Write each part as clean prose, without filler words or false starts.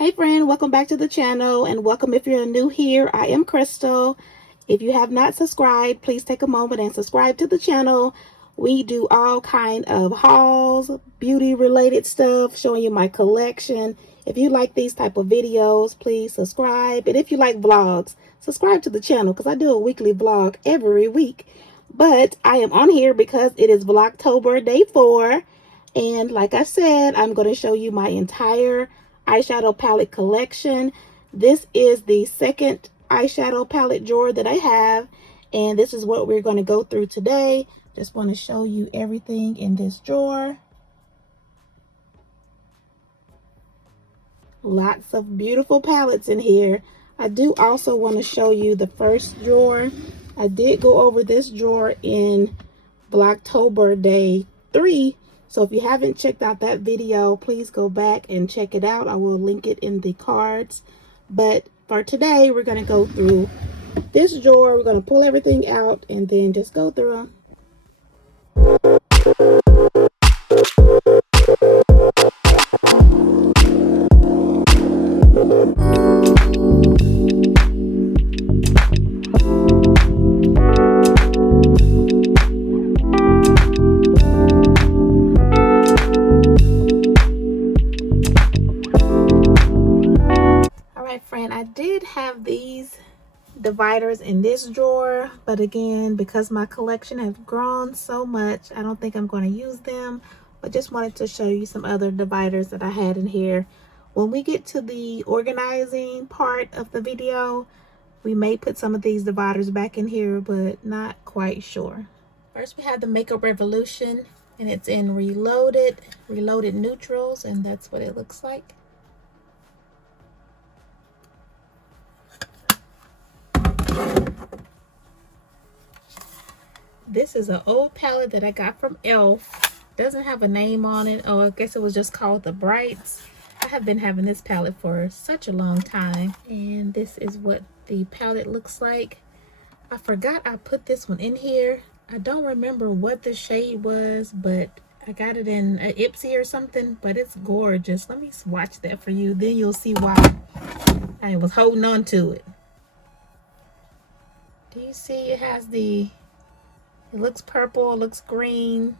Hey friend, welcome back to the channel, and welcome if you're new here. I am Crystal. If you have not subscribed, please take a moment and subscribe to the channel. We do all kind of hauls, beauty related stuff, showing you my collection. If you like these type of videos, please subscribe. And if you like vlogs, subscribe to the channel because I do a weekly vlog every week. But I am on here because it is Vlogtober day 4. And like I said, I'm going to show you my entire eyeshadow palette collection. This is the second eyeshadow palette drawer that I have, and this is what we're going to go through today. Just want to show you everything in this drawer. Lots of beautiful palettes in here. I do also want to show you the first drawer. I did go over this drawer in Vlogtober day 3. So if you haven't checked out that video, please go back and check it out. I will link it in the cards. But for today, we're going to go through this drawer. We're going to pull everything out and then just go through them. Friend, I did have these dividers in this drawer, but again, because my collection has grown so much, I don't think I'm going to use them. But just wanted to show you some other dividers that I had in here. When we get to the organizing part of the video, we may put some of these dividers back in here, but not quite sure. First, we have the Makeup Revolution, and it's in reloaded neutrals, and that's what it looks like. This is an old palette that I got from e.l.f. Doesn't have a name on it. Oh, I guess it was just called the Brights. I have been having this palette for such a long time. And this is what the palette looks like. I forgot I put this one in here. I don't remember what the shade was, but I got it in a Ipsy or something. But it's gorgeous. Let me swatch that for you. Then you'll see why I was holding on to it. Do you see it has the... It looks purple, it looks green,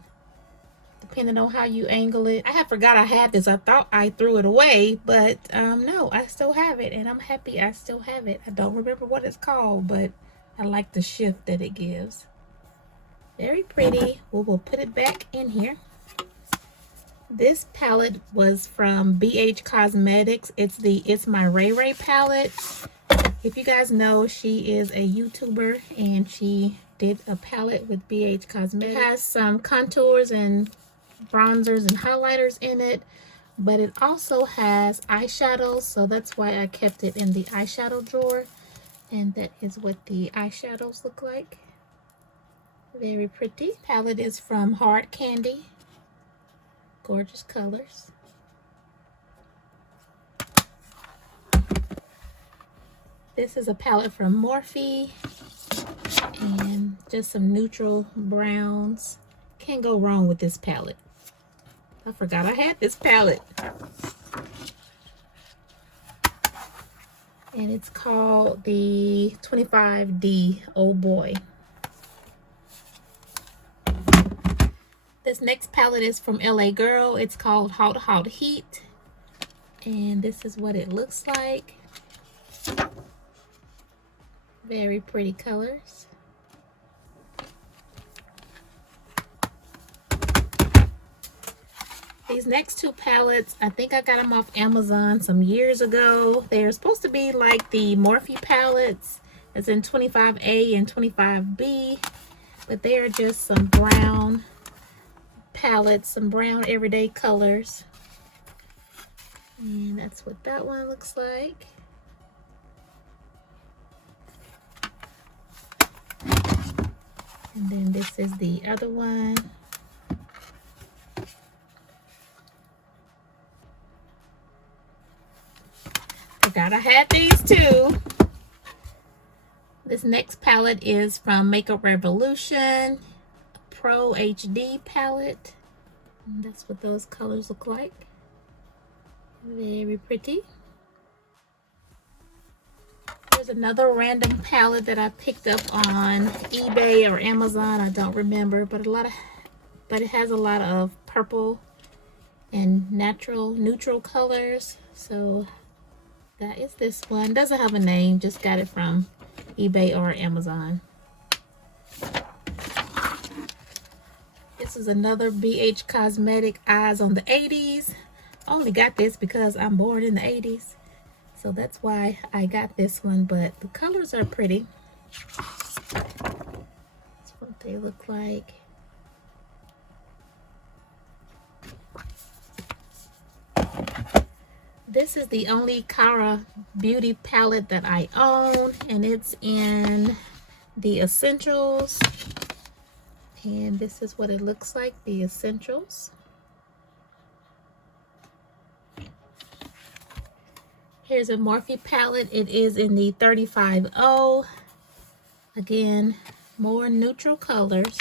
depending on how you angle it. I had forgot I had this. I thought I threw it away, but no, I still have it, and I'm happy I still have it. I don't remember what it's called, but I like the shift that it gives. Very pretty. We'll put it back in here. This palette was from BH Cosmetics. It's the It's My Ray Ray palette. If you guys know, she is a YouTuber, and she did a palette with BH Cosmetics. It has some contours and bronzers and highlighters in it, but it also has eyeshadows, so that's why I kept it in the eyeshadow drawer. And that is what the eyeshadows look like. Very pretty. Palette is from Hard Candy. Gorgeous colors. This is a palette from Morphe, and just some neutral browns. Can't go wrong with this palette. I forgot I had this palette. And it's called the 25D Oh Boy. This next palette is from LA Girl. It's called Hot Hot Heat. And this is what it looks like. Very pretty colors. These next two palettes, I think I got them off Amazon some years ago. They're supposed to be like the Morphe palettes. It's in 25A and 25B, but they are just some brown palettes, some brown everyday colors. And that's what that one looks like. And then this is the other one. Forgot I had these too. This next palette is from Makeup Revolution, Pro HD palette. And that's what those colors look like. Very pretty. Here's another random palette that I picked up on eBay or Amazon. I don't remember, but it has a lot of purple and neutral colors. So that is this one. Doesn't have a name, just got it from eBay or Amazon. This is another BH Cosmetic Eyes on the 80s. I only got this because I'm born in the 80s. So that's why I got this one, but the colors are pretty. That's what they look like. This is the only Cara Beauty palette that I own, and it's in the Essentials. And this is what it looks like, the Essentials. Here's a Morphe palette. It is in the 35O. Again, more neutral colors.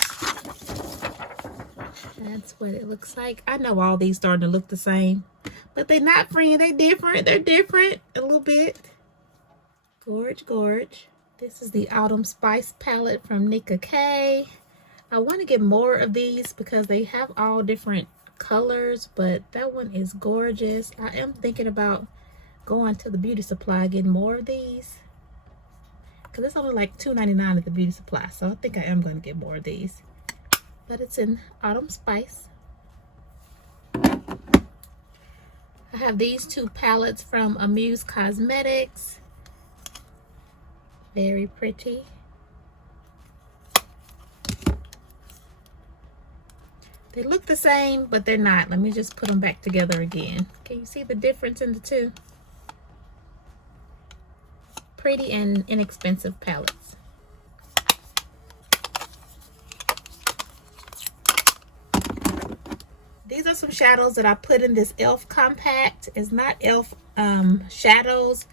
That's what it looks like. I know all these starting to look the same, but they're not, friend. They're different. They're different a little bit. Gorge. This is the Autumn Spice palette from Nika K. I want to get more of these because they have all different colors, but that one is gorgeous. I am thinking about going to the beauty supply, getting more of these, because it's only like $2.99 at the beauty supply. So I think I am going to get more of these. But it's in Autumn Spice. I have these two palettes from Amuse Cosmetics. Very pretty. They look the same, but they're not. Let me just put them back together again. Can you see the difference in the two? Pretty and inexpensive palettes. These are some shadows that I put in this e.l.f. compact. It's not e.l.f. shadows,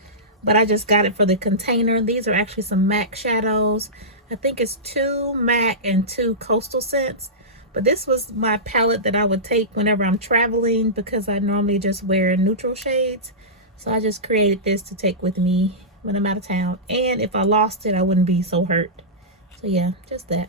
but I just got it for the container. These are actually some MAC shadows. I think it's 2 MAC and 2 Coastal Scents. But this was my palette that I would take whenever I'm traveling, because I normally just wear neutral shades. So I just created this to take with me when I'm out of town. And if I lost it, I wouldn't be so hurt. So yeah, just that.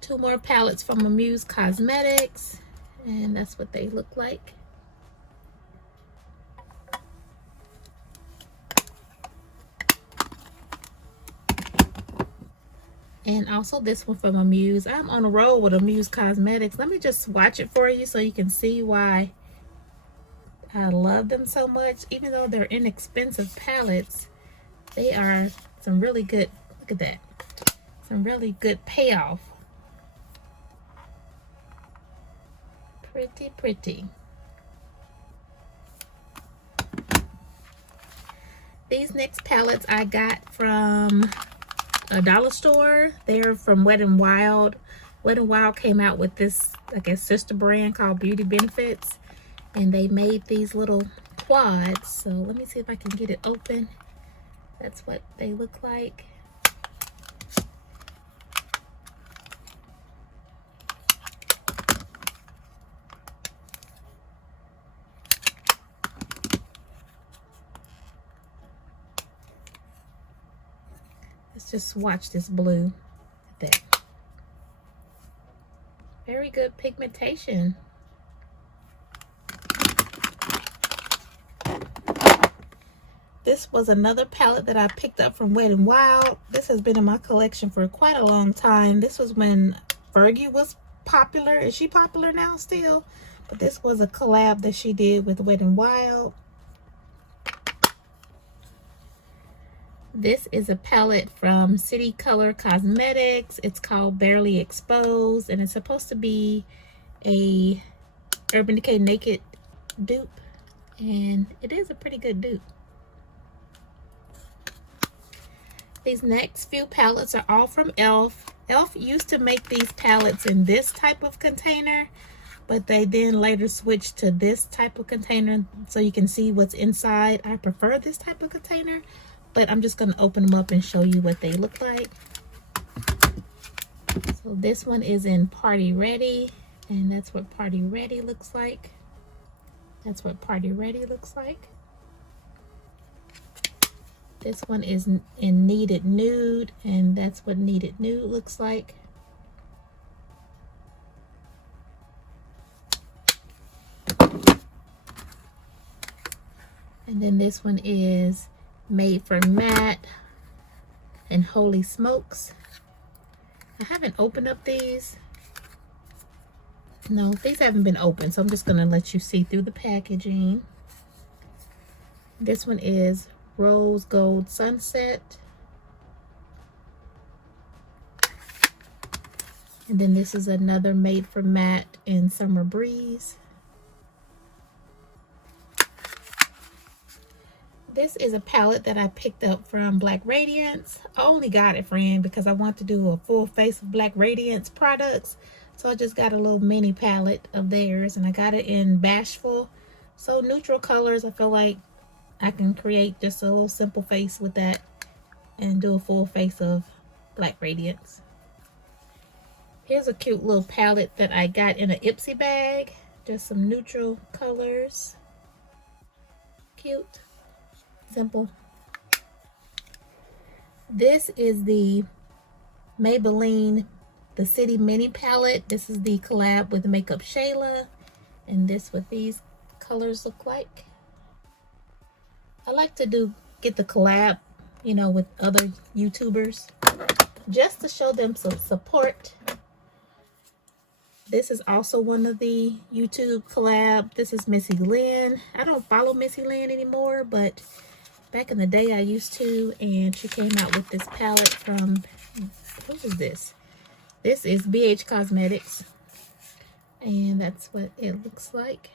Two more palettes from Amuse Cosmetics, and that's what they look like. And also this one from Amuse. I'm on a roll with Amuse Cosmetics. Let me just swatch it for you so you can see why I love them so much. Even though they're inexpensive palettes, they are some really good, look at that, some really good payoff. Pretty. These next palettes I got from a dollar store. They're from Wet n Wild. Wet n Wild came out with this, I guess, sister brand called Beauty Benefits, and they made these little quads. So let me see if I can get it open. That's what they look like. Let's just swatch this blue. There. Very good pigmentation. This was another palette that I picked up from Wet n Wild. This has been in my collection for quite a long time. This was when Fergie was popular. Is she popular now still? But this was a collab that she did with Wet n Wild. This is a palette from City Color Cosmetics. It's called Barely Exposed, and it's supposed to be a Urban Decay Naked dupe, and it is a pretty good dupe. These next few palettes are all from e.l.f. e.l.f. used to make these palettes in this type of container, but they then later switched to this type of container so you can see what's inside. I prefer this type of container, but I'm just going to open them up and show you what they look like. So this one is in Party Ready, and that's what Party Ready looks like. That's what Party Ready looks like. This one is in Needed Nude, and that's what Needed Nude looks like. And then this one is Made for Matte and Holy Smokes. I haven't opened up these. No, these haven't been opened, so I'm just gonna let you see through the packaging. This one is Rose Gold Sunset. And then this is another Made for Matte in Summer Breeze. This is a palette that I picked up from Black Radiance. I only got it, friend, because I want to do a full face of Black Radiance products. So I just got a little mini palette of theirs, and I got it in Bashful. So neutral colors, I feel like I can create just a little simple face with that and do a full face of Black Radiance. Here's a cute little palette that I got in an Ipsy bag. Just some neutral colors. Cute. Simple. This is the Maybelline The City Mini palette. This is the collab with Makeup Shayla, and this what these colors look like. I like to get the collab, you know, with other YouTubers just to show them some support. This is also one of the YouTube collab. This is Missy Lynn. I don't follow Missy Lynn anymore, but back in the day I used to, and she came out with this palette from, what is this? This is BH Cosmetics, and that's what it looks like.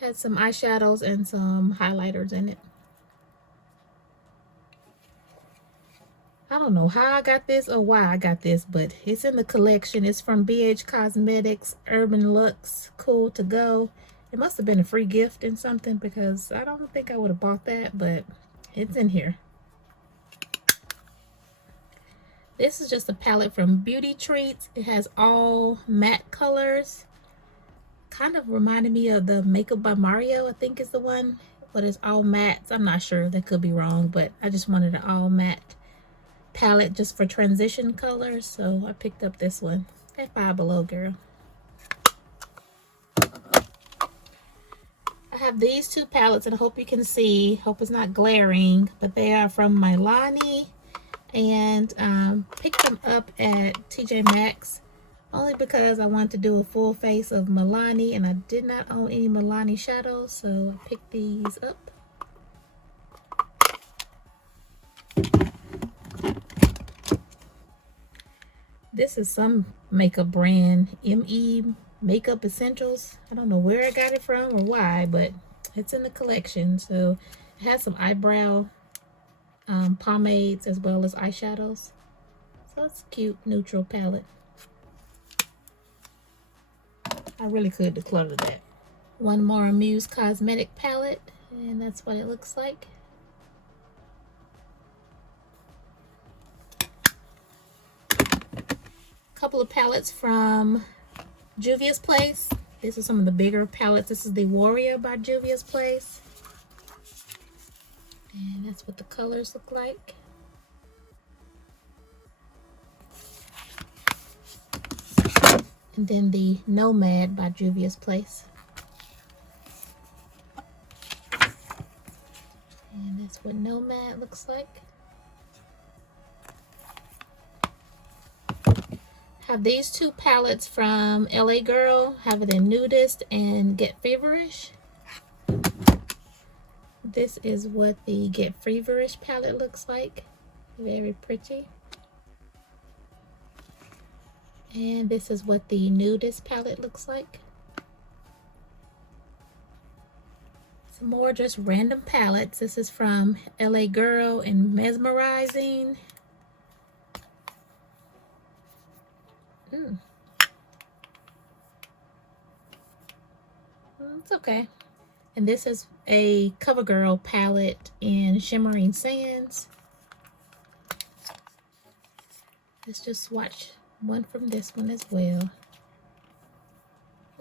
Had some eyeshadows and some highlighters in it. I don't know how I got this or why I got this, but it's in the collection. It's from BH Cosmetics, Urban Luxe, Cool to Go. It must have been a free gift and something, because I don't think I would have bought that, but it's in here. This is just a palette from Beauty Treats. It has all matte colors. Kind of reminded me of the Makeup by Mario, I think is the one, but it's all mattes. I'm not sure, that could be wrong, but I just wanted an all matte palette just for transition colors, so I picked up this one at Five Below, girl. I have these two palettes, and I hope you can see. Hope it's not glaring, but they are from Milani, and picked them up at TJ Maxx only because I wanted to do a full face of Milani, and I did not own any Milani shadows, so I picked these up. This is some makeup brand, ME Makeup Essentials. I don't know where I got it from or why, but it's in the collection. So it has some eyebrow pomades as well as eyeshadows. So it's a cute neutral palette. I really could declutter that. One more Muse Cosmetic palette, and that's what it looks like. Couple of palettes from Juvia's Place. This is some of the bigger palettes. This is the Warrior by Juvia's Place, and that's what the colors look like. And then the Nomad by Juvia's Place, and that's what Nomad looks like. Have these two palettes from LA Girl. Have it in Nudist and Get Feverish. This is what the Get Feverish palette looks like. Very pretty. And this is what the Nudist palette looks like. Some more just random palettes. This is from LA Girl and Mesmerizing. It's okay. And this is a CoverGirl palette in Shimmering Sands. Let's just swatch one from this one as well.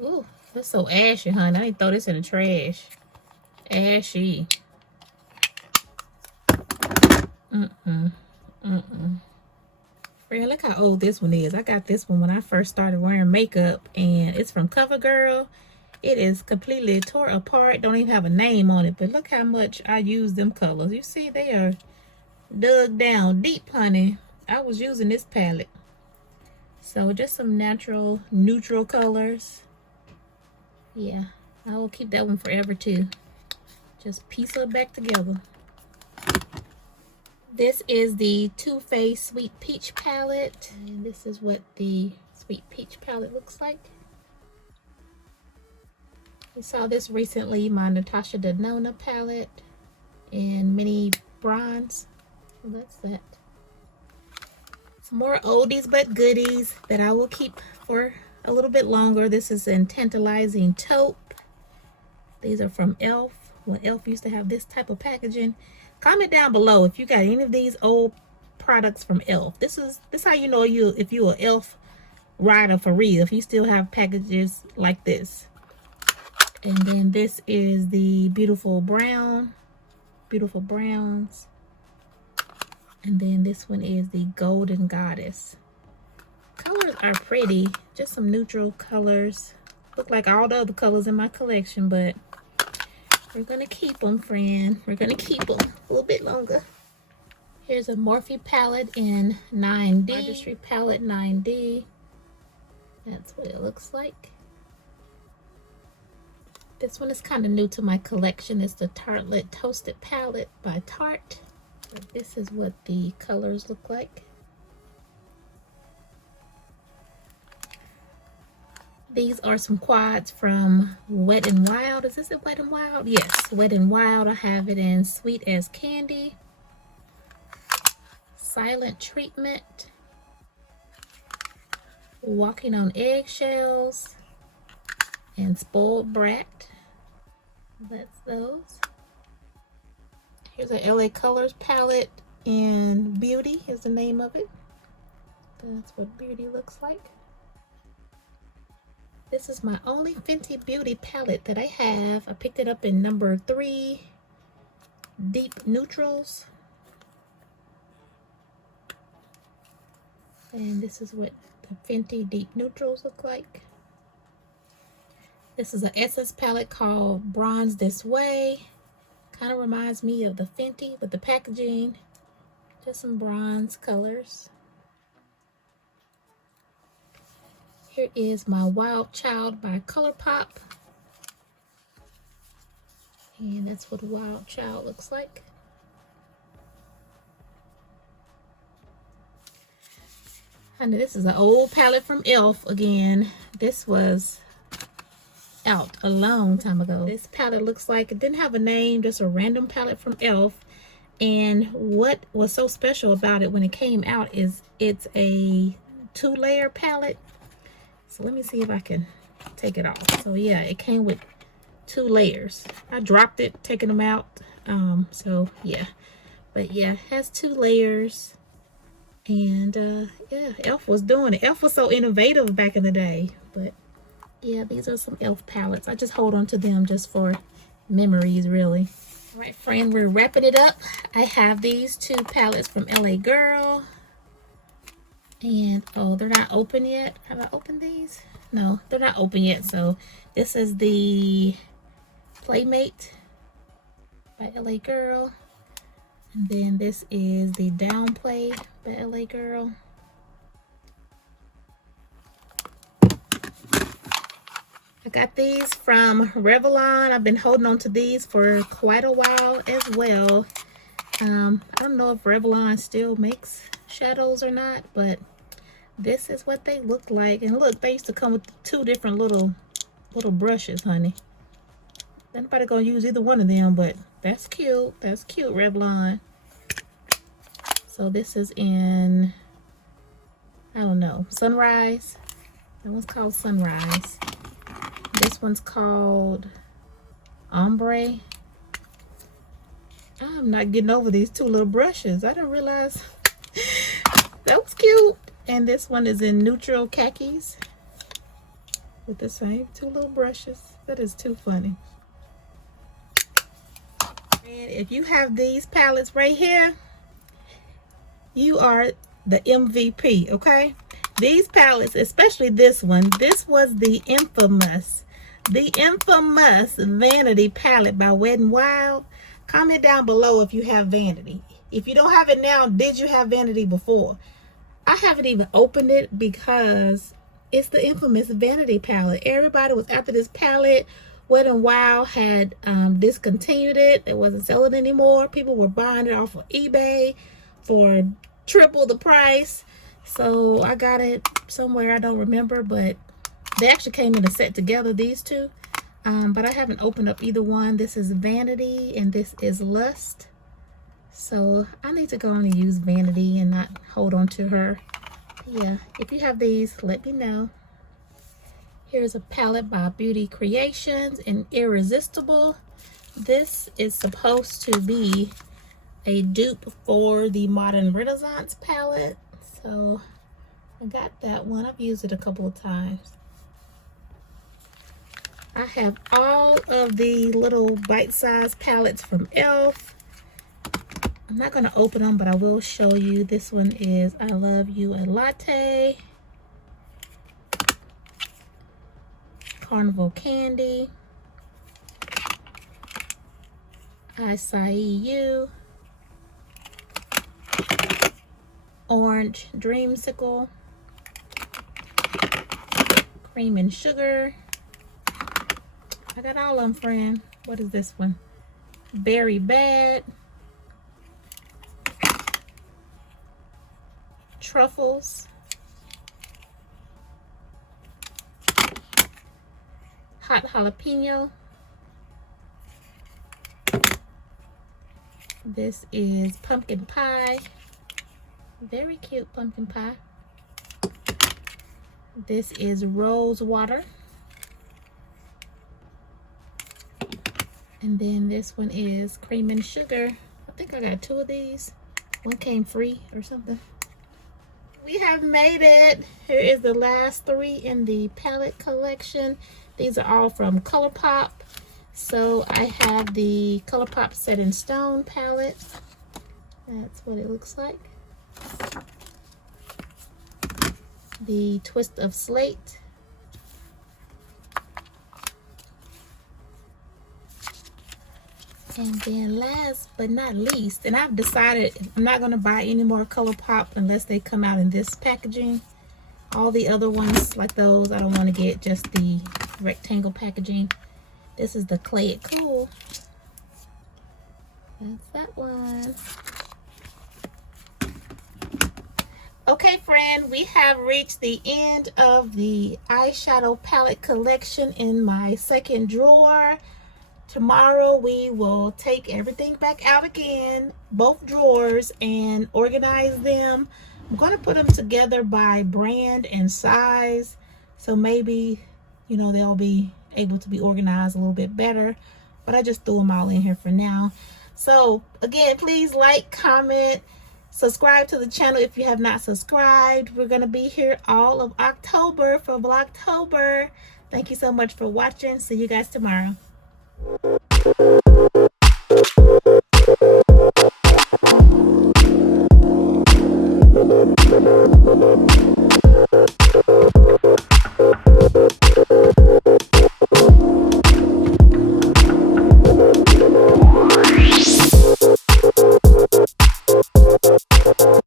Ooh, that's so ashy, honey. I didn't throw this in the trash. Ashy. Friend, look how old this one is. I got this one when I first started wearing makeup, and it's from CoverGirl. It is completely tore apart. Don't even have a name on it, but look how much I use them colors. You see, they are dug down deep, honey. I was using this palette. So just some natural, neutral colors. Yeah, I will keep that one forever too. Just piece it back together. This is the Too Faced Sweet Peach palette. And this is what the Sweet Peach palette looks like. We saw this recently, my Natasha Denona palette in mini bronze. So that's that. Some more oldies but goodies that I will keep for a little bit longer. This is in Tantalizing Taupe. These are from e.l.f. When e.l.f. used to have this type of packaging. Comment down below if you got any of these old products from e.l.f. This how you know if you're an e.l.f. rider for real. If you still have packages like this. And then this is the Beautiful Browns. And then this one is the Golden Goddess. Colors are pretty, just some neutral colors. Look like all the other colors in my collection, but we're gonna keep them, friend. We're gonna keep them a little bit longer. Here's a Morphe palette in 9D. Artistry palette 9D. That's what it looks like. This one is kind of new to my collection. It's the Tartelette Toasted palette by Tarte. This is what the colors look like. These are some quads from Wet n Wild. Is this it, Wet n Wild? Yes, Wet n Wild. I have it in Sweet as Candy, Silent Treatment, Walking on Eggshells, and Spoiled Brat. That's those. Here's a LA Colors palette in Beauty. Here's the name of it. That's what Beauty looks like. This is my only Fenty Beauty palette that I have. I picked it up in number 3, Deep Neutrals. And this is what the Fenty Deep Neutrals look like. This is an Essence palette called Bronze This Way. Kind of reminds me of the Fenty with the packaging. Just some bronze colors. Here is my Wild Child by ColourPop. And that's what Wild Child looks like. Honey, this is an old palette from e.l.f. again. This was out a long time ago. This palette looks like it didn't have a name, just a random palette from e.l.f. And what was so special about it when it came out is it's a 2-layer palette. So let me see if I can take it off. So yeah, it came with 2 layers. I dropped it, taking them out. So yeah, but yeah, it has 2 layers. And yeah, e.l.f. was doing it. e.l.f. was so innovative back in the day. But yeah, these are some e.l.f. palettes. I just hold on to them just for memories, really. All right, friend, we're wrapping it up. I have these 2 palettes from LA Girl. And oh, they're not open yet. Have I opened these? No, they're not open yet. So this is the Playmate by LA Girl. And then this is the Downplay by LA Girl. I got these from Revlon. I've been holding on to these for quite a while as well. I don't know if Revlon still makes shadows or not, but this is what they look like. And look, they used to come with 2 different little brushes, honey. Nobody gonna use either one of them, but that's cute. That's cute, Revlon. So this is in, I don't know, Sunrise. That one's called Sunrise. This one's called Ombre. I'm not getting over these two little brushes. I didn't realize that was cute. And this one is in neutral khakis with the same two little brushes. That is too funny. And if you have these palettes right here, you are the MVP, okay? These palettes, especially this one, this was the infamous Vanity palette by Wet n Wild. Comment down below if you have Vanity. If you don't have it now, did you have Vanity before? I haven't even opened it because it's the infamous Vanity palette. Everybody was after this palette. Wet n Wild had discontinued it. It wasn't selling anymore. People were buying it off of eBay for triple the price. So I got it somewhere, I don't remember, but they actually came in a set together, these two. But I haven't opened up either one. This is Vanity and this is Lust. So I need to go on and use Vanity and not hold on to her. Yeah, if you have these, let me know. Here's a palette by Beauty Creations in Irresistible. This is supposed to be a dupe for the Modern Renaissance palette. So I got that one. I've used it a couple of times. I have all of the little bite-sized palettes from e.l.f. I'm not going to open them, but I will show you. This one is I Love You a Latte, Carnival Candy, Acai You, Orange Dreamsicle, Cream and Sugar. I got all of them, friend. What is this one? Very Bad, Truffles, Hot Jalapeno. This is Pumpkin Pie. Very cute pumpkin pie. This is Rose Water. And then this one is Cream and Sugar. I think I got two of these. One came free or something. We have made it. Here is the last three in the palette collection. These are all from ColourPop. So I have the ColourPop Set in Stone palette. That's what it looks like. The Twist of Slate. And then last but not least, and I've decided I'm not going to buy any more ColourPop unless they come out in this packaging. All the other ones like those, I don't want to get just the rectangle packaging. This is the Clay It Cool. That's that one. Okay, friend, we have reached the end of the eyeshadow palette collection in my second drawer. Tomorrow we will take everything back out again, both drawers, and organize them. I'm going to put them together by brand and size, so maybe, you know, they'll be able to be organized a little bit better. But I just threw them all in here for now. So again, please like, comment, subscribe to the channel if you have not subscribed. We're going to be here all of October for Vlogtober. Thank you so much for watching. See you guys tomorrow.